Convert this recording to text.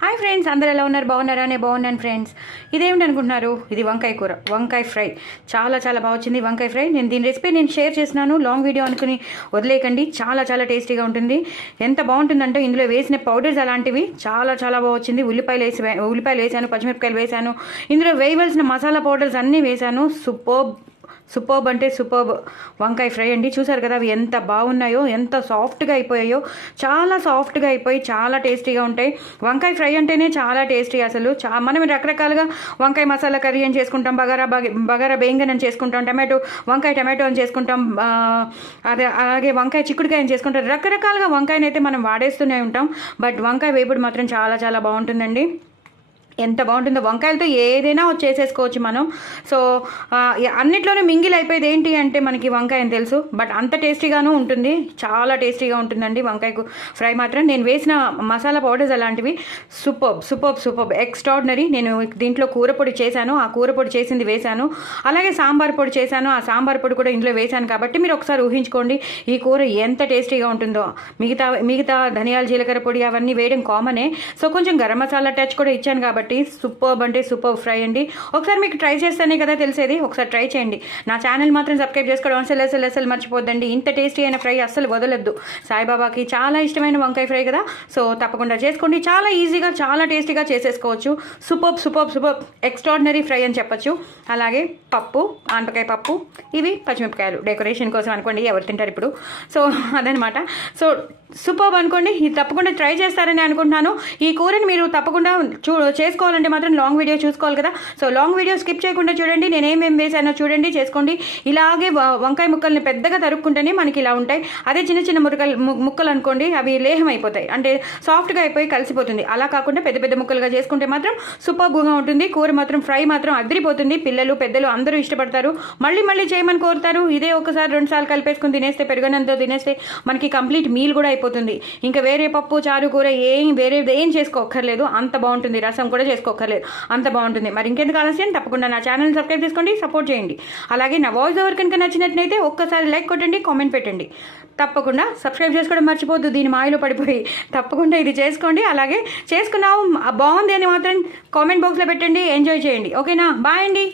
Hi friends, అందరు ఎలా ఉన్నారు? బాగున్నారా? నేను బాగున్నాను ఫ్రెండ్స్. ఇదేమిటి అనుకుంటున్నారు? ఇది వంకాయ కూర, వంకాయ ఫ్రై. చాలా చాలా బాగా వచ్చింది వంకాయ ఫ్రై. నేను దీని రెసిపీ షేర్ చేసినాను. లాంగ్ వీడియో అనుకుని వదిలేయకండి, చాలా చాలా టేస్టీగా ఉంటుంది. ఎంత బాగుంటుందంటే ఇందులో వేసిన పౌడర్స్ అలాంటివి చాలా చాలా బాగా వచ్చింది. ఉల్లిపాయలు వేసాను, పచ్చిమిరపకాయలు వేసాను, ఇందులో వేయవలసిన మసాలా పౌడర్స్ అన్నీ వేసాను. సూపర్బ్ అంటే సూపర్బ్ వంకాయ ఫ్రై అండి. చూసారు కదా అవి ఎంత బాగున్నాయో, ఎంత సాఫ్ట్గా అయిపోయాయో. చాలా సాఫ్ట్గా అయిపోయి చాలా టేస్టీగా ఉంటాయి. వంకాయ ఫ్రై అంటేనే చాలా టేస్టీ అసలు. మనం రకరకాలుగా వంకాయ మసాలా కర్రీ అని చేసుకుంటాం, బగారా బేంగన్ అని చేసుకుంటాం, వంకాయ టమాటో అని చేసుకుంటాం, అలాగే వంకాయ చిక్కుడుకాయ అని చేసుకుంటాం. రకరకాలుగా వంకాయని అయితే మనం వాడేస్తూనే ఉంటాం. బట్ వంకాయ వేపుడు మాత్రం చాలా చాలా బాగుంటుందండి. ఎంత బాగుంటుందో. వంకాయలతో ఏదైనా చేసేసుకోవచ్చు మనం. సో అన్నిట్లోనూ మింగిల్ అయిపోయేది ఏంటి అంటే మనకి వంకాయ అని తెలుసు, బట్ అంత టేస్టీగాను ఉంటుంది. చాలా టేస్టీగా ఉంటుందండి వంకాయ ఫ్రై మాత్రం. నేను వేసిన మసాలా పౌడర్స్ అలాంటివి సూపర్బ్ ఎక్స్ట్రాడినరీ. నేను దీంట్లో కూర పొడి చేశాను, ఆ కూర పొడి చేసింది వేశాను. అలాగే సాంబార్ పొడి చేశాను, ఆ సాంబార్ పొడి కూడా ఇందులో వేశాను. కాబట్టి మీరు ఒకసారి ఊహించుకోండి ఈ కూర ఎంత టేస్టీగా ఉంటుందో. మిగతా ధనియాల జీలకర్ర పొడి అవన్నీ వేయడం కామనే. సో కొంచెం గరం మసాలా టచ్ కూడా ఇచ్చాను కాబట్టి సూపర్బ్ అంటే సూపర్ ఫ్రై అండి. ఒకసారి మీకు ట్రై చేస్తేనే కదా తెలిసేది. ఒకసారి ట్రై చేయండి. నా ఛానల్ మాత్రం సబ్స్క్రైబ్ చేసుకోవడం అసలు మర్చిపోద్దండి. ఇంత టేస్టీ అయిన ఫ్రై అస్సలు వదలొద్దు. సాయిబాబాకి చాలా ఇష్టమైన వంకాయ ఫ్రై కదా. సో తప్పకుండా చేసుకోండి. చాలా ఈజీగా చాలా టేస్టీగా చేసేసుకోవచ్చు. సూపర్బ్ ఎక్స్ట్రాడినరీ ఫ్రై అని చెప్పచ్చు. అలాగే పప్పు, ఆనపకాయ పప్పు, ఇవి పచ్చిమిరపకాయలు డెకరేషన్ కోసం అనుకోండి, ఎవరు తింటారు ఇప్పుడు. సో అదనమాట. సో సూపర్బ్ అనుకోండి. ఇది తప్పకుండా ట్రై చేస్తారని అనుకుంటున్నాను. ఈ కూరని మీరు తప్పకుండా చేసుకోవాలంటే మాత్రం లాంగ్ వీడియో చూసుకోవాలి కదా. సో లాంగ్ వీడియో స్కిప్ చేయకుండా చూడండి. నేను ఏమేమి వేసానో చూడండి, చేసుకోండి. ఇలాగే వంకాయ ముక్కల్ని పెద్దగా తరుక్కుంటేనే మనకి ఇలా ఉంటాయి. అదే చిన్న చిన్న ముక్కలు అనుకోండి, అవి లేహం అయిపోతాయి, అంటే సాఫ్ట్గా అయిపోయి కలిసిపోతుంది. అలా కాకుండా పెద్ద పెద్ద ముక్కలుగా చేసుకుంటే మాత్రం సూపర్గా ఉంటుంది. కూర మాత్రం ఫ్రై మాత్రం అదిరిపోతుంది. పిల్లలు పెద్దలు అందరూ ఇష్టపడతారు, మళ్ళీ చేయమని కోరుతారు. ఇదే ఒకసారి 2 సార్లు కలిపేసుకుని తినేస్తే, పెరుగన్నంతో తినేస్తే మనకి కంప్లీట్ మీల్ కూడా అయిపోతుంది. ఇంకా వేరే పప్పు చారు కూర వేరేది ఏం చేసుకోక్కర్లేదు, అంత బాగుంటుంది. రసం కూడా చేసుకోక్కర్లేదు, అంత బాగుంటుంది. మరి ఇంకెందుకు ఆలస్యం, తప్పకుండా నా ఛానల్ సబ్స్క్రైబ్ చేసుకోండి, సపోర్ట్ చేయండి. అలాగే నా వాయిస్ ఓవర్ కనుక నచ్చినట్లయితే ఒక్కసారి లైక్ కొట్టండి, కామెంట్ పెట్టండి. తప్పకుండా సబ్స్క్రైబ్ చేసుకోవడం మర్చిపోద్దు. దీని మాయలో పడిపోయి తప్పకుండా ఇది చేసుకోండి. అలాగే చేసుకున్నావు బాగుంది అని మాత్రం కామెంట్ బాక్స్లో పెట్టండి, ఎంజాయ్ చేయండి. ఓకేనా? బాయ్ అండి.